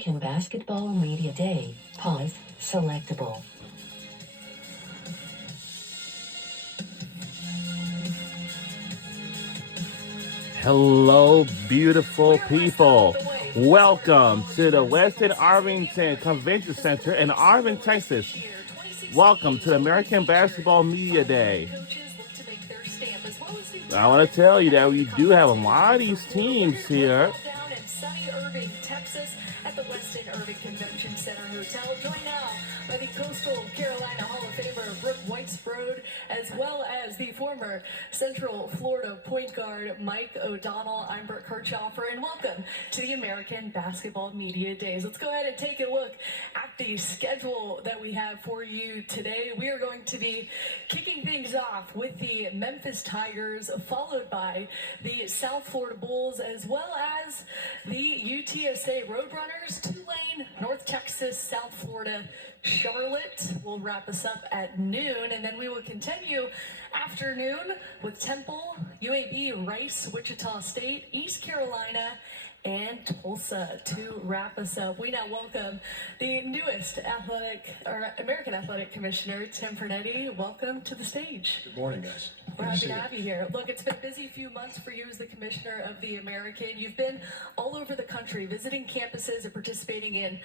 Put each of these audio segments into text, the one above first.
American Basketball Media Day. Pause. Selectable. Hello, beautiful people. Welcome to the Westin Arlington Convention Center in Arlington, Texas. Welcome to the American Basketball Media Day. I want to tell you that we do have a lot of these teams here. Down in sunny Irving, Texas, at the Westin Irving Convention Center Hotel. Joined now by the Coastal Carolina Hall of Famer Brooke Whitesbrod, as well as the former Central Florida point guard Mike O'Donnell. I'm Brooke Kirchhoffer, and welcome to the American Basketball Media Days. Let's go ahead and take a look at the schedule that we have for you today. We are going to be kicking things off with the Memphis Tigers, followed by the South Florida Bulls, as well as the UTSA Roadrunners, Tulane, North Texas, South Florida, Charlotte will wrap us up at noon, and then we will continue afternoon with Temple, UAB, Rice, Wichita State, East Carolina, and Tulsa to wrap us up. We now welcome the newest American Athletic Commissioner, Tim Pernetti. Welcome to the stage. Good morning, guys. We're happy to have you here. Look, it's been a busy few months for you as the commissioner of the American. You've been all over the country visiting campuses and participating in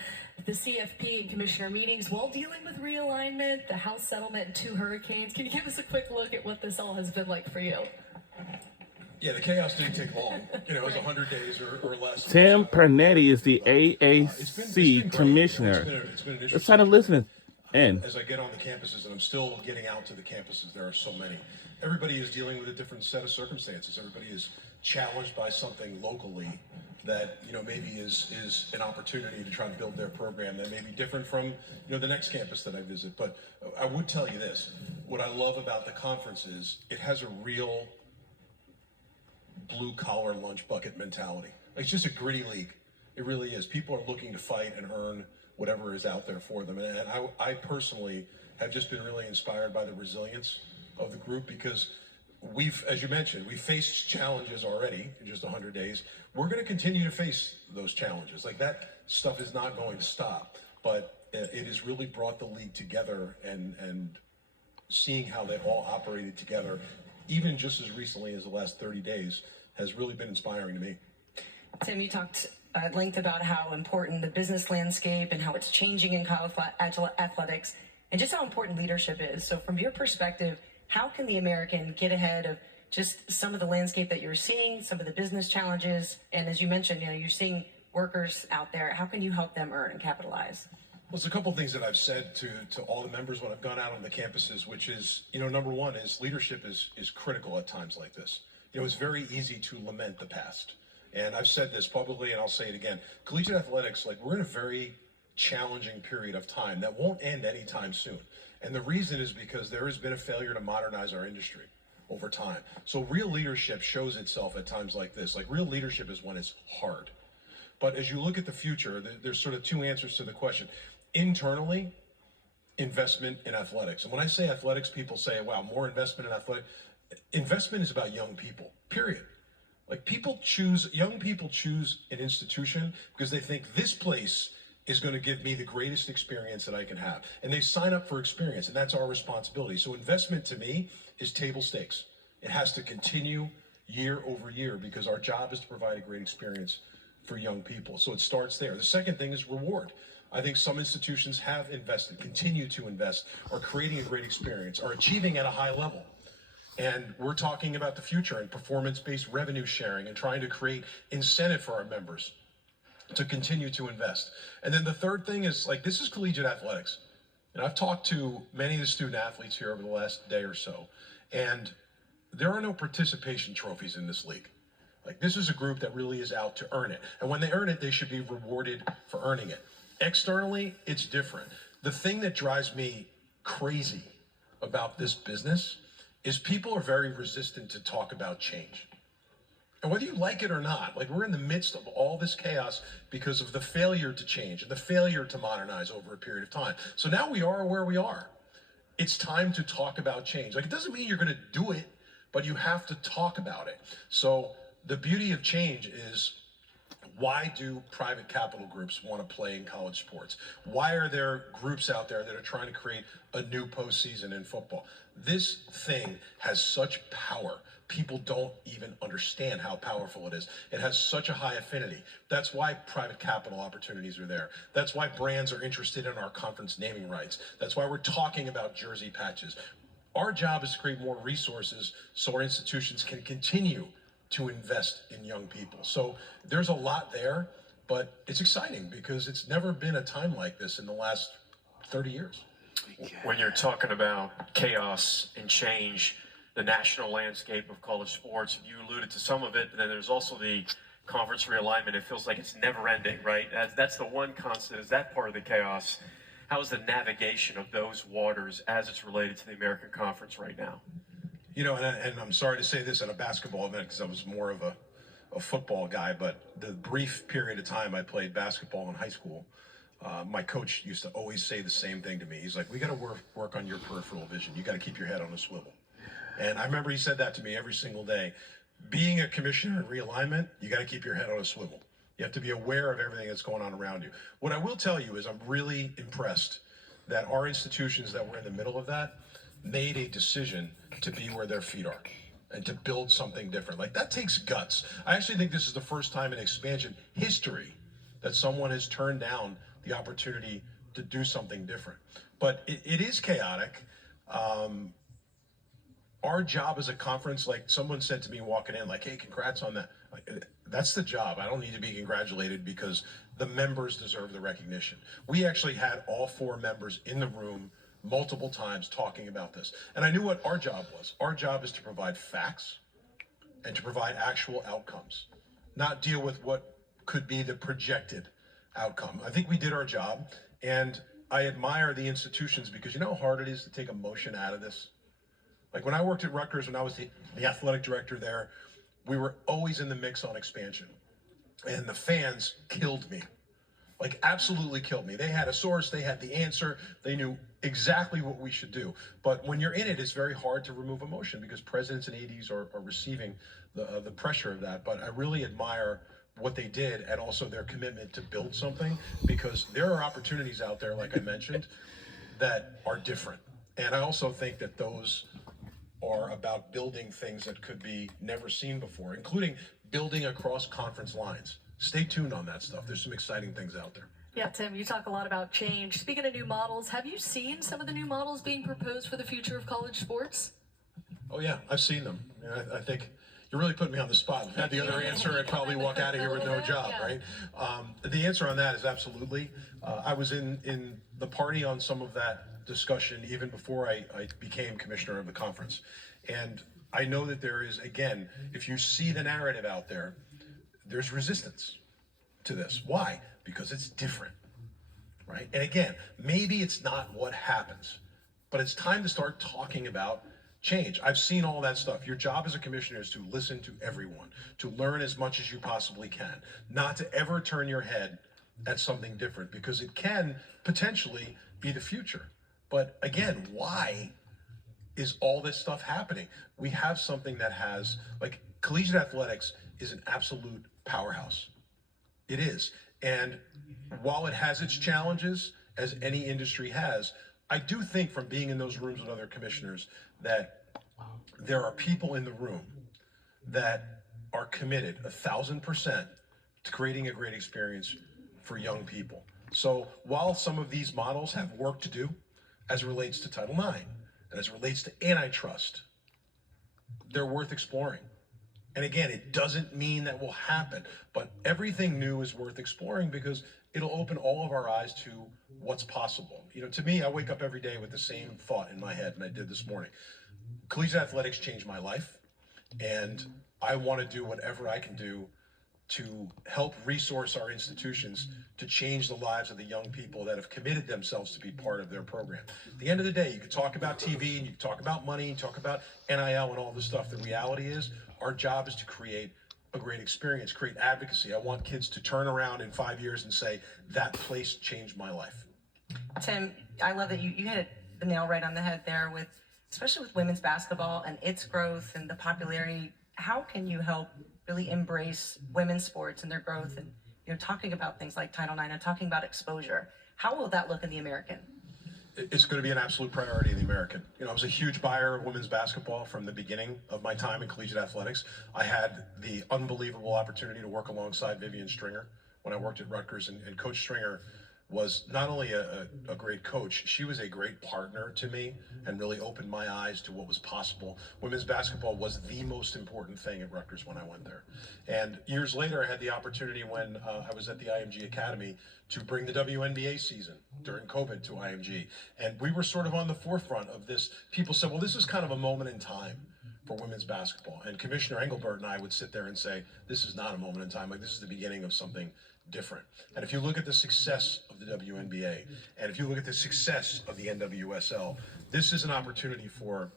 the CFP and commissioner meetings while dealing with realignment, the House settlement, and 2 hurricanes. Can you give us a quick look at what this all has been like for you? Yeah, the chaos didn't take long. It was 100 days or less. Tim Pernetti is the AAC commissioner. It's been an Let's interesting try to listen in. As I get on the campuses, and I'm still getting out to the campuses, there are so many. Everybody is dealing with a different set of circumstances. Everybody is challenged by something locally that maybe is an opportunity to try to build their program that may be different from the next campus that I visit. But I would tell you this: what I love about the conference is it has a real blue-collar lunch bucket mentality. It's just a gritty league. It really is. People are looking to fight and earn whatever is out there for them. And I personally have just been really inspired by the resilience of the group, because as you mentioned, we faced challenges already in just 100 days. We're going to continue to face those challenges. Like, that stuff is not going to stop. But it has really brought the league together, and seeing how they all operated together, even just as recently as the last 30 days, has really been inspiring to me. Tim, you talked at length about how important the business landscape and how it's changing in college athletics, and just how important leadership is. So from your perspective, how can the American get ahead of just some of the landscape that you're seeing, some of the business challenges, and as you mentioned, you're seeing workers out there. How can you help them earn and capitalize? Well, it's a couple of things that I've said to all the members when I've gone out on the campuses, which is, number one is leadership is critical at times like this. It's very easy to lament the past. And I've said this publicly, and I'll say it again. Collegiate athletics, we're in a very challenging period of time that won't end anytime soon. And the reason is because there has been a failure to modernize our industry over time. So real leadership shows itself at times like this. Real leadership is when it's hard. But as you look at the future, there's sort of 2 answers to the question. Internally, investment in athletics. And when I say athletics, people say, wow, more investment in athletics. Investment is about young people, period. Young people choose an institution because they think this place is going to give me the greatest experience that I can have. And they sign up for experience, and that's our responsibility. So investment to me is table stakes. It has to continue year over year because our job is to provide a great experience for young people. So it starts there. The second thing is reward. I think some institutions have invested, continue to invest, are creating a great experience, are achieving at a high level. And we're talking about the future and performance-based revenue sharing and trying to create incentive for our members to continue to invest. And then the third thing is, this is collegiate athletics. And I've talked to many of the student athletes here over the last day or so, and there are no participation trophies in this league. This is a group that really is out to earn it. And when they earn it, they should be rewarded for earning it. Externally, it's different. The thing that drives me crazy about this business is people are very resistant to talk about change. And whether you like it or not, we're in the midst of all this chaos because of the failure to change and the failure to modernize over a period of time. So now we are where we are. It's time to talk about change. It doesn't mean you're going to do it, but you have to talk about it. So the beauty of change is Why do private capital groups want to play in college sports? Why are there groups out there that are trying to create a new postseason in football? This thing has such power. People don't even understand how powerful it is. It has such a high affinity. That's why private capital opportunities are there. That's why brands are interested in our conference naming rights. That's why we're talking about jersey patches. Our job is to create more resources so our institutions can continue to invest in young people. So there's a lot there, but it's exciting because it's never been a time like this in the last 30 years. When you're talking about chaos and change, the national landscape of college sports, you alluded to some of it, but then there's also the conference realignment. It feels like it's never ending, right? That's the one constant, is that part of the chaos. How is the navigation of those waters as it's related to the American Conference right now? You know, and I'm sorry to say this at a basketball event because I was more of a football guy, but the brief period of time I played basketball in high school, my coach used to always say the same thing to me. He's like, we got to work on your peripheral vision. You got to keep your head on a swivel. And I remember he said that to me every single day. Being a commissioner in realignment, you got to keep your head on a swivel. You have to be aware of everything that's going on around you. What I will tell you is I'm really impressed that our institutions that were in the middle of that made a decision to be where their feet are and to build something different. Like, that takes guts. I actually think this is the first time in expansion history that someone has turned down the opportunity to do something different. But it is chaotic. Our job as a conference, like someone said to me walking in, like, hey, congrats on that. That's the job. I don't need to be congratulated because the members deserve the recognition. We actually had all 4 members in the room multiple times talking about this. And I knew what our job was. Our job is to provide facts and to provide actual outcomes, not deal with what could be the projected outcome. I think we did our job, and I admire the institutions because you know how hard it is to take emotion out of this? Like when I worked at Rutgers, when I was the athletic director there, we were always in the mix on expansion. And the fans killed me. Like, absolutely killed me. They had a source, they had the answer, they knew exactly what we should do. But when you're in it, it's very hard to remove emotion because presidents and ADs are receiving the pressure of that. But I really admire what they did and also their commitment to build something, because there are opportunities out there, like I mentioned, that are different. And I also think that those are about building things that could be never seen before, including building across conference lines. Stay tuned on that stuff. There's some exciting things out there. Yeah, Tim, you talk a lot about change. Speaking of new models, have you seen some of the new models being proposed for the future of college sports? Oh yeah, I've seen them. I think you're really putting me on the spot. If I had the other answer, I'd probably walk out of here with no job, right? The answer on that is absolutely. I was in the party on some of that discussion even before I became commissioner of the conference. And I know that there is, again, if you see the narrative out there, there's resistance to this. Why? Because it's different, right? And again, maybe it's not what happens, but it's time to start talking about change. I've seen all that stuff. Your job as a commissioner is to listen to everyone, to learn as much as you possibly can, not to ever turn your head at something different, because it can potentially be the future. But again, why is all this stuff happening? We have something that has, like, collegiate athletics is an absolute powerhouse. It is. And while it has its challenges, as any industry has, I do think from being in those rooms with other commissioners that there are people in the room that are committed 1,000% to creating a great experience for young people. So while some of these models have work to do as it relates to Title IX and as it relates to antitrust, they're worth exploring. And again, it doesn't mean that will happen, but everything new is worth exploring because it'll open all of our eyes to what's possible. You know, to me, I wake up every day with the same thought in my head, and I did this morning. Collegiate athletics changed my life, and I want to do whatever I can do to help resource our institutions to change the lives of the young people that have committed themselves to be part of their program. At the end of the day, you can talk about TV, and you can talk about money, and talk about NIL and all this stuff. The reality is, our job is to create a great experience, create advocacy. I want kids to turn around in 5 years and say, that place changed my life. Tim, I love that you hit the nail right on the head there with, especially with women's basketball and its growth and the popularity. How can you help really embrace women's sports and their growth talking about things like Title IX and talking about exposure. How will that look in the American? It's going to be an absolute priority in the American. I was a huge buyer of women's basketball from the beginning of my time in collegiate athletics. I had the unbelievable opportunity to work alongside Vivian Stringer when I worked at Rutgers, and Coach Stringer was not only a great coach, she was a great partner to me and really opened my eyes to what was possible. Women's basketball was the most important thing at Rutgers when I went there. And years later, I had the opportunity when I was at the IMG Academy to bring the WNBA season during COVID to IMG. And we were sort of on the forefront of this. People said, well, this is kind of a moment in time for women's basketball. And Commissioner Engelbert and I would sit there and say, this is not a moment in time. Like, this is the beginning of something different. And if you look at the success of the WNBA, and if you look at the success of the NWSL, this is an opportunity for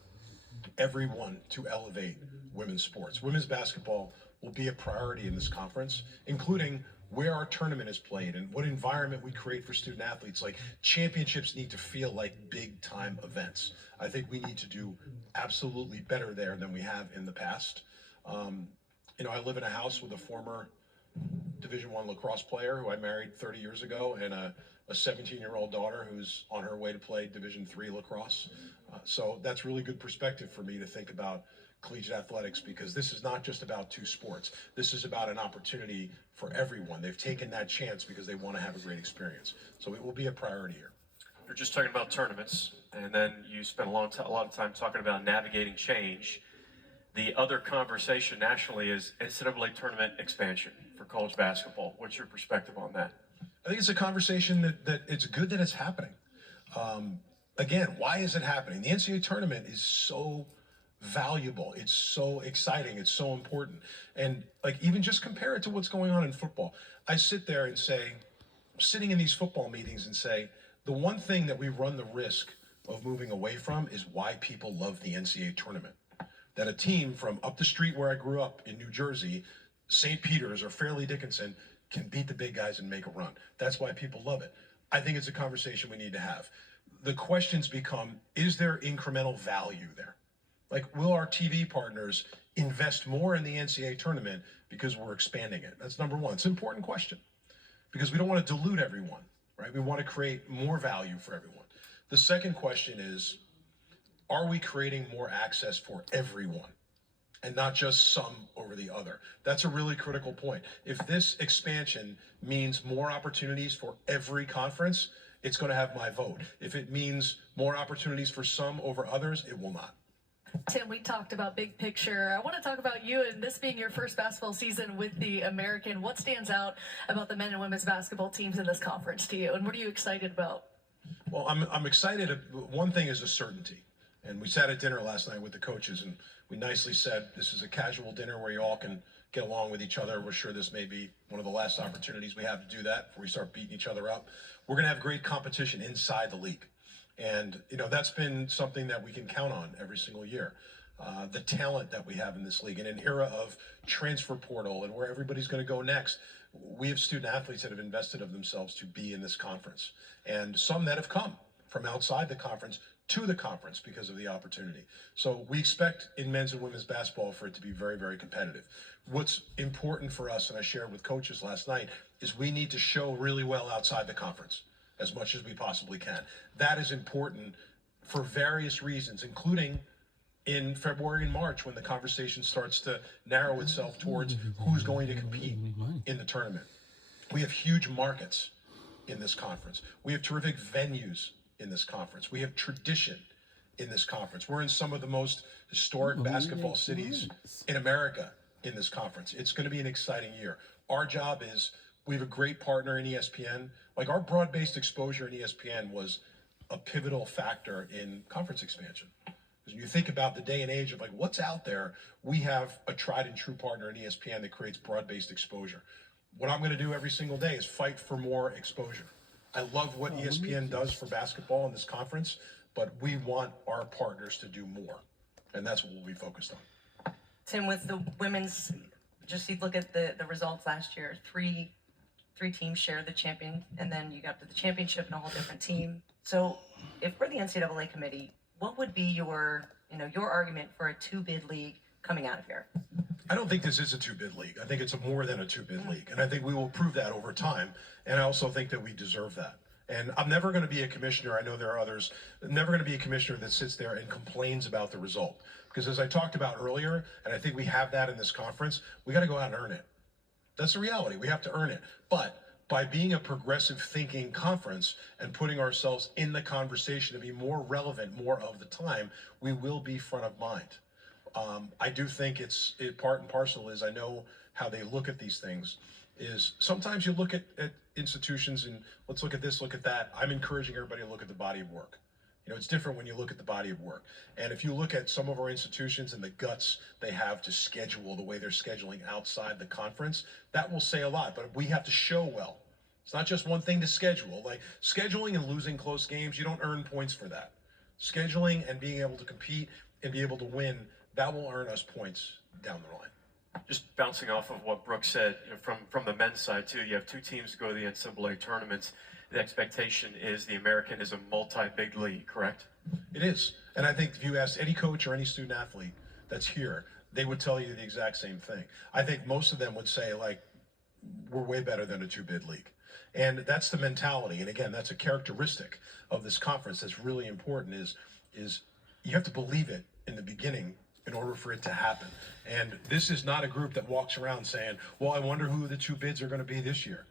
everyone to elevate women's sports. Women's basketball will be a priority in this conference, including where our tournament is played and what environment we create for student athletes. Like, championships need to feel like big time events. I think we need to do absolutely better there than we have in the past. I live in a house with a former Division I lacrosse player who I married 30 years ago, and a 17-year-old daughter who's on her way to play Division III lacrosse. So that's really good perspective for me to think about collegiate athletics, because this is not just about two sports. This is about an opportunity for everyone. They've taken that chance because they want to have a great experience. So it will be a priority here. You're just talking about tournaments, and then you spent a lot of time talking about navigating change. The other conversation nationally is NCAA tournament expansion for college basketball. What's your perspective on that? I think it's a conversation that it's good that it's happening. Again, why is it happening? The NCAA tournament is so valuable. It's so exciting. It's so important. And even just compare it to what's going on in football. I sit there and say, sitting in these football meetings and say, the one thing that we run the risk of moving away from is why people love the NCAA tournament. That a team from up the street where I grew up in New Jersey, St. Peter's or Fairleigh Dickinson, can beat the big guys and make a run. That's why people love it. I think it's a conversation we need to have. The questions become, is there incremental value there? Will our TV partners invest more in the NCAA tournament because we're expanding it? That's number one. It's an important question because we don't want to dilute everyone, right? We want to create more value for everyone. The second question is, are we creating more access for everyone and not just some over the other? That's a really critical point. If this expansion means more opportunities for every conference, it's going to have my vote. If it means more opportunities for some over others, it will not. Tim, we talked about big picture. I want to talk about you and this being your first basketball season with the American. What stands out about the men and women's basketball teams in this conference to you, and what are you excited about? Well, I'm excited. One thing is the certainty. And we sat at dinner last night with the coaches, and we nicely said this is a casual dinner where you all can get along with each other. We're sure this may be one of the last opportunities we have to do that before we start beating each other up. We're going to have great competition inside the league. And, that's been something that we can count on every single year. The talent that we have in this league in an era of transfer portal and where everybody's going to go next. We have student athletes that have invested of themselves to be in this conference, and some that have come from outside the conference to the conference because of the opportunity. So we expect in men's and women's basketball for it to be very, very competitive. What's important for us, and I shared with coaches last night, is we need to show really well outside the conference as much as we possibly can. That is important for various reasons, including in February and March when the conversation starts to narrow itself towards who's going to compete in the tournament. We have huge markets in this conference. We have terrific venues in this conference. We have tradition in this conference. We're in some of the most historic basketball cities in America in this conference. It's going to be an exciting year. Our job is, we have a great partner in ESPN. Our broad-based exposure in ESPN was a pivotal factor in conference expansion. Because when you think about the day and age of what's out there, we have a tried and true partner in ESPN that creates broad-based exposure. What I'm going to do every single day is fight for more exposure. I love what ESPN does for basketball in this conference, but we want our partners to do more, and that's what we'll be focused on. Tim, with the women's, just you look at the results last year, three teams shared the champion, and then you got to the championship and a whole different team. So if we're the NCAA committee, what would be your argument for a two-bid league coming out of here? I don't think this is a two-bid league. I think it's a more than a two-bid league. And I think we will prove that over time. And I also think that we deserve that. And I'm never going to be a commissioner. I know there are others. I'm never going to be a commissioner that sits there and complains about the result. Because as I talked about earlier, and I think we have that in this conference, we got to go out and earn it. That's the reality. We have to earn it. But by being a progressive thinking conference and putting ourselves in the conversation to be more relevant more of the time, we will be front of mind. I do think part and parcel is I know how they look at these things is sometimes you look at institutions and let's look at this, look at that. I'm encouraging everybody to look at the body of work. You know, it's different when you look at the body of work. And if you look at some of our institutions and the guts they have to schedule the way they're scheduling outside the conference, that will say a lot, but we have to show well. It's not just one thing to schedule. Like scheduling and losing close games, you don't earn points for that. Scheduling and being able to compete and be able to win, that will earn us points down the line. Just bouncing off of what Brooke said, you know, from the men's side too, you have two teams go to the NCAA tournaments. The expectation is the American is a multi-big league, correct? It is. And I think if you ask any coach or any student athlete that's here, they would tell you the exact same thing. I think most of them would say, like, we're way better than a two-bid league. And that's the mentality. And again, that's a characteristic of this conference that's really important is you have to believe it in the beginning in order for it to happen. And this is not a group that walks around saying, well, I wonder who the two bids are going to be this year.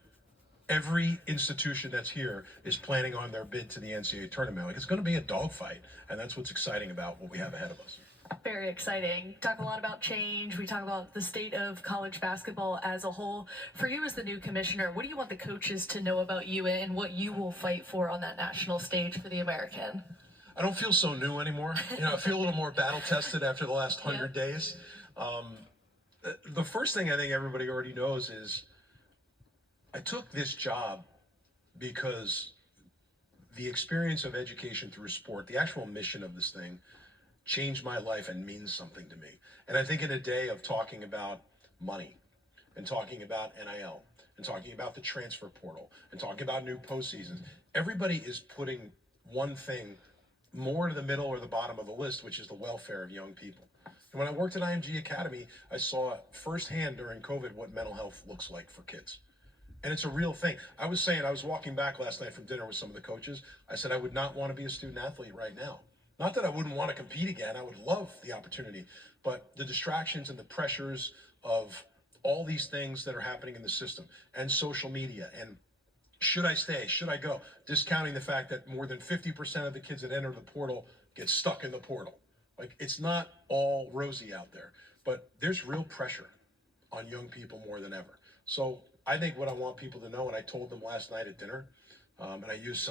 Every institution that's here is planning on their bid to the NCAA tournament. Like, it's going to be a dogfight, and that's what's exciting about what we have ahead of us. Very exciting. Talk a lot about change. We talk about the state of college basketball as a whole. For you as the new commissioner, what do you want the coaches to know about you and what you will fight for on that national stage for the American? I don't feel so new anymore. You know, I feel a little more battle tested after the last 100 days. The first thing I think everybody already knows is I took this job because the experience of education through sport, the actual mission of this thing, changed my life and means something to me. And I think in a day of talking about money and talking about NIL and talking about the transfer portal and talking about new postseasons, everybody is putting one thing more to the middle or the bottom of the list, which is the welfare of young people. And when I worked at IMG Academy, I saw firsthand during COVID what mental health looks like for kids. And it's a real thing. I was walking back last night from dinner with some of the coaches. I said, I would not want to be a student athlete right now. Not that I wouldn't want to compete again. I would love the opportunity. But the distractions and the pressures of all these things that are happening in the system and social media and should I stay? Should I go? Discounting the fact that more than 50% of the kids that enter the portal get stuck in the portal. Like, it's not all rosy out there, but there's real pressure on young people more than ever. So I think what I want people to know, and I told them last night at dinner, and I used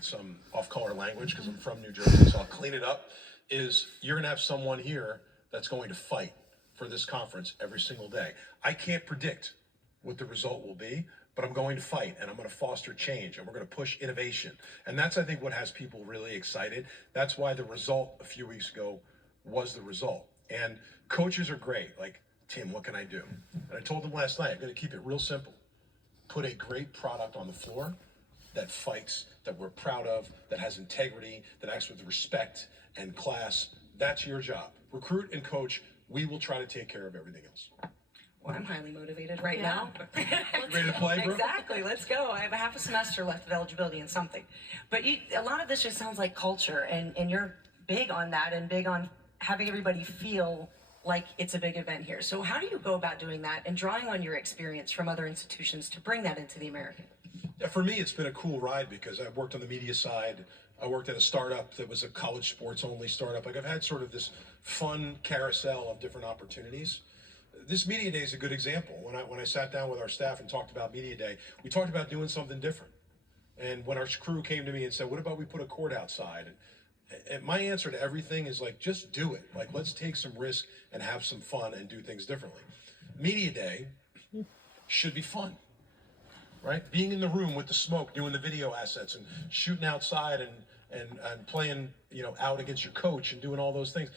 some off-color language because I'm from New Jersey, so I'll clean it up, is you're going to have someone here that's going to fight for this conference every single day. I can't predict what the result will be, but I'm going to fight and I'm going to foster change and we're going to push innovation. And that's, I think, what has people really excited. That's why the result a few weeks ago was the result. And coaches are great. Like, Tim, what can I do? And I told them last night, I'm going to keep it real simple. Put a great product on the floor that fights, that we're proud of, that has integrity, that acts with respect and class. That's your job. Recruit and coach. We will try to take care of everything else. Well, I'm highly motivated right now. Ready to play, bro? Exactly. Let's go. I have a half a semester left of eligibility in something. But a lot of this just sounds like culture, and you're big on that and big on having everybody feel like it's a big event here. So how do you go about doing that and drawing on your experience from other institutions to bring that into the American? Yeah, for me, it's been a cool ride because I've worked on the media side. I worked at a startup that was a college sports only startup. Like, I've had sort of this fun carousel of different opportunities. This Media Day is a good example. When I sat down with our staff and talked about Media Day, we talked about doing something different. And when our crew came to me and said, what about we put a court outside? And my answer to everything is, like, just do it. Like, let's take some risk and have some fun and do things differently. Media Day should be fun, right? Being in the room with the smoke, doing the video assets and shooting outside and playing, you know, out against your coach and doing all those things.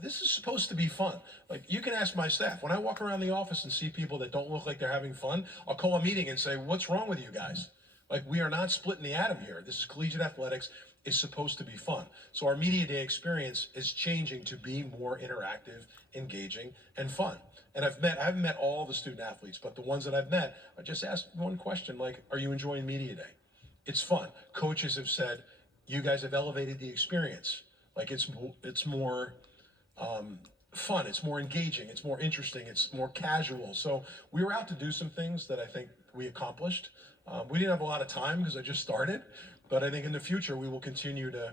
This is supposed to be fun. Like, you can ask my staff. When I walk around the office and see people that don't look like they're having fun, I'll call a meeting and say, what's wrong with you guys? Like, we are not splitting the atom here. This is collegiate athletics. It's supposed to be fun. So our media day experience is changing to be more interactive, engaging, and fun. And I haven't met all the student athletes, but the ones that I've met, I just asked one question, like, are you enjoying media day? It's fun. Coaches have said, you guys have elevated the experience. Like, it's more fun, it's more engaging, it's more interesting, it's more casual. So we were out to do some things that I think we accomplished. We didn't have a lot of time because I just started, but I think in the future we will continue to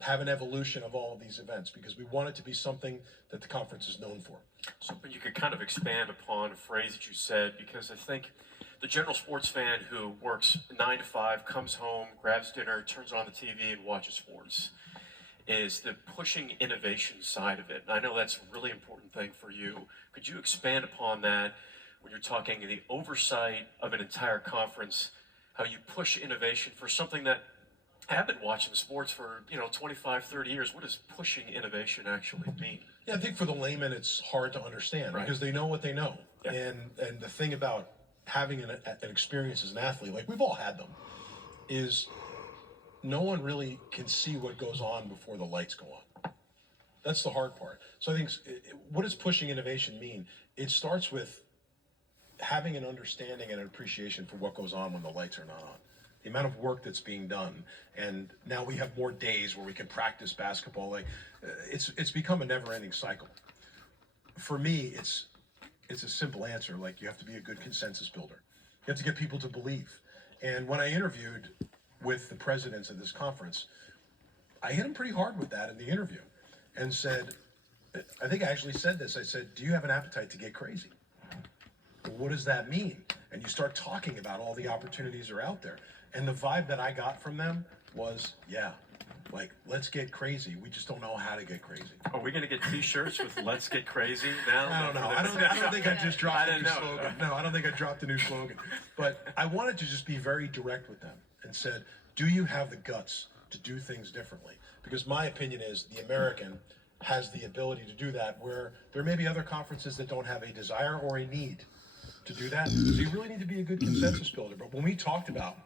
have an evolution of all of these events because we want it to be something that the conference is known for. So you could kind of expand upon a phrase that you said, because I think the general sports fan who works 9 to 5, comes home, grabs dinner, turns on the TV and watches sports, is the pushing innovation side of it. And I know that's a really important thing for you. Could you expand upon that when you're talking the oversight of an entire conference, how you push innovation for something that I've been watching sports for, 25, 30 years. What does pushing innovation actually mean? Yeah, I think for the layman, it's hard to understand because they know what they know. Yeah. And the thing about having an experience as an athlete, like we've all had them, is no one really can see what goes on before the lights go on. That's the hard part. So I think, what does pushing innovation mean? It starts with having an understanding and an appreciation for what goes on when the lights are not on. The amount of work that's being done, and now we have more days where we can practice basketball. Like, it's become a never-ending cycle. For me, it's a simple answer. Like, you have to be a good consensus builder. You have to get people to believe. And when I interviewed with the presidents of this conference, I hit them pretty hard with that in the interview, and said, I think I actually said this. I said, "Do you have an appetite to get crazy?" Well, what does that mean? And you start talking about all the opportunities that are out there. And the vibe that I got from them was, yeah, like, let's get crazy. We just don't know how to get crazy. Are we going to get T-shirts with "Let's get crazy" now? I don't know. I don't think I just dropped a new slogan. No, I don't think I dropped a new slogan. But I wanted to just be very direct with them and said, do you have the guts to do things differently? Because my opinion is the American has the ability to do that, where there may be other conferences that don't have a desire or a need to do that. So you really need to be a good consensus builder. But when we talked about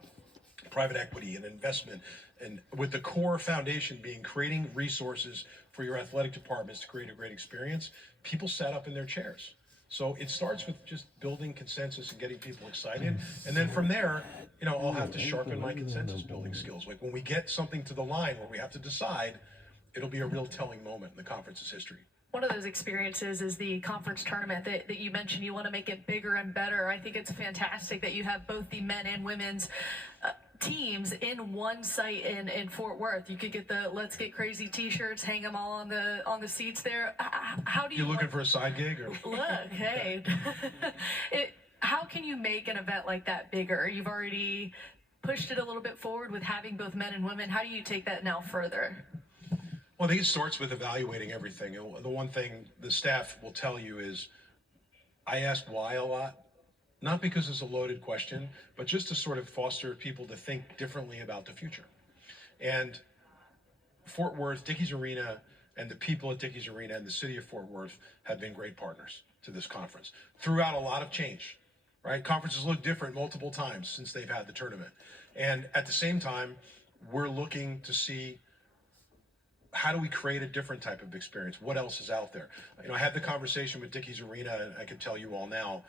private equity and investment, and with the core foundation being creating resources for your athletic departments to create a great experience, people sat up in their chairs. So it starts with just building consensus and getting people excited. And then from there, I'll have to sharpen my consensus building skills. Like, when we get something to the line where we have to decide, it'll be a real telling moment in the conference's history. One of those experiences is the conference tournament that you mentioned. You want to make it bigger and better. I think it's fantastic that you have both the men and women's teams in one site in Fort Worth. You could get the "Let's Get Crazy" T-shirts, hang them all on the seats there. How do you looking for a side gig? Or? Look, hey. How can you make an event like that bigger? You've already pushed it a little bit forward with having both men and women. How do you take that now further? Well, I think it starts with evaluating everything. The one thing the staff will tell you is, I ask why a lot, not because it's a loaded question, but just to sort of foster people to think differently about the future. And Fort Worth, Dickies Arena, and the people at Dickies Arena and the city of Fort Worth have been great partners to this conference throughout a lot of change, right? Conferences look different multiple times since they've had the tournament. And at the same time, we're looking to see, how do we create a different type of experience? What else is out there? I had the conversation with Dickies Arena, and I can tell you all now,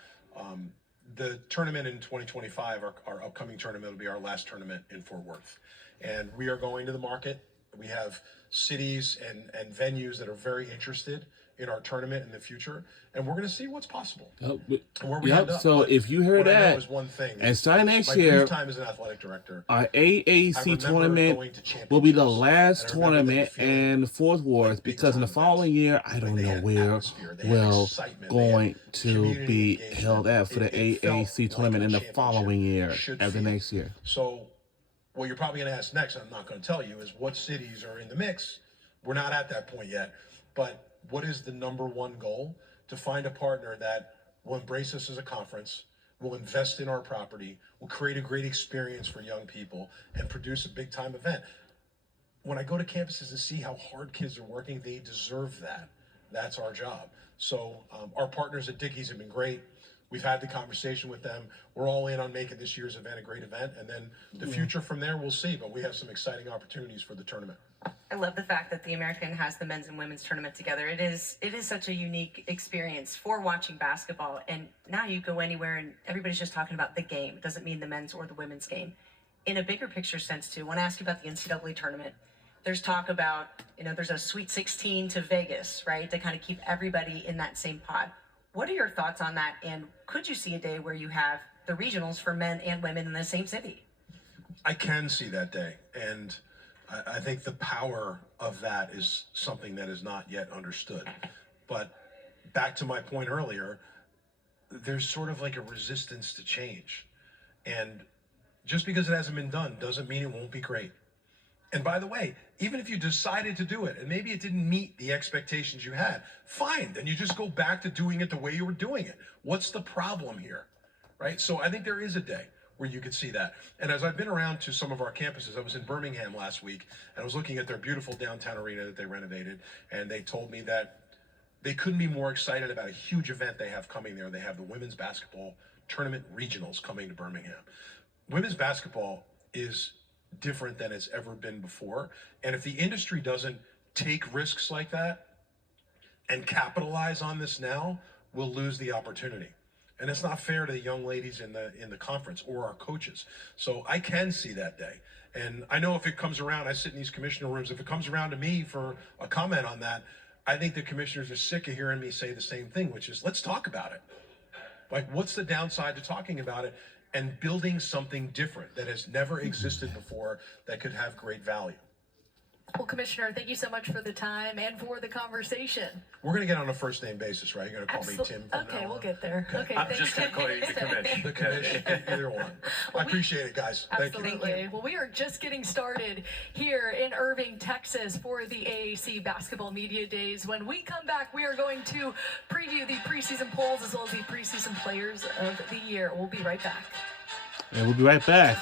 the tournament in 2025, our upcoming tournament, will be our last tournament in Fort Worth. And we are going to the market. We have cities and venues that are very interested in our tournament in the future, and we're going to see what's possible. Where we end up. So but if you heard what I know that, is one thing, and starting next my year, brief time as an athletic director, our I AAC remember tournament going to will be the championships, last and I remember tournament that feeling in Fort Worth, like because in the big-time following events. year, I don't Like, they know had where atmosphere, they had will excitement, they going had to community be engagement. held at for the It felt AAC like tournament a in the championship following year, should of the feel. next year. So what you're probably going to ask next, and I'm not going to tell you, is what cities are in the mix. We're not at that point yet, but what is the number one goal? To find a partner that will embrace us as a conference, will invest in our property, will create a great experience for young people, and produce a big time event. When I go to campuses and see how hard kids are working, they deserve that. That's our job. So our partners at Dickies have been great. We've had the conversation with them. We're all in on making this year's event a great event, and then the future from there we'll see. But we have some exciting opportunities for the tournament. I love the fact that the American has the men's and women's tournament together. It is such a unique experience for watching basketball. And now you go anywhere and everybody's just talking about the game. It doesn't mean the men's or the women's game. In a bigger picture sense too, I want to ask you about the NCAA tournament. There's talk about, there's a Sweet 16 to Vegas, right? To kind of keep everybody in that same pod. What are your thoughts on that? And could you see a day where you have the regionals for men and women in the same city? I can see that day. And I think the power of that is something that is not yet understood. But back to my point earlier, there's sort of like a resistance to change. And just because it hasn't been done doesn't mean it won't be great. And by the way, even if you decided to do it and maybe it didn't meet the expectations you had, fine, then you just go back to doing it the way you were doing it. What's the problem here, right? So I think there is a day where you could see that. And as I've been around to some of our campuses, I was in Birmingham last week, and I was looking at their beautiful downtown arena that they renovated, and they told me that they couldn't be more excited about a huge event they have coming there. They have the women's basketball tournament regionals coming to Birmingham. Women's basketball is different than it's ever been before, and if the industry doesn't take risks like that and capitalize on this now, we'll lose the opportunity. And it's not fair to the young ladies in the conference or our coaches. So I can see that day. And I know if it comes around, I sit in these commissioner rooms, if it comes around to me for a comment on that, I think the commissioners are sick of hearing me say the same thing, which is, let's talk about it. Like, what's the downside to talking about it and building something different that has never existed before that could have great value? Well, Commissioner, thank you so much for the time and for the conversation. We're going to get on a first name basis, right? You're going to call me Tim from Okay, now we'll on? get there. Okay, I'm thanks. just going to call you the commission. The commission, either one. I appreciate it, guys. Thank you. Absolutely. Well, we are just getting started here in Irving, Texas for the AAC Basketball Media Days. When we come back, we are going to preview the preseason polls as well as the preseason players of the year. We'll be right back. And we'll be right back.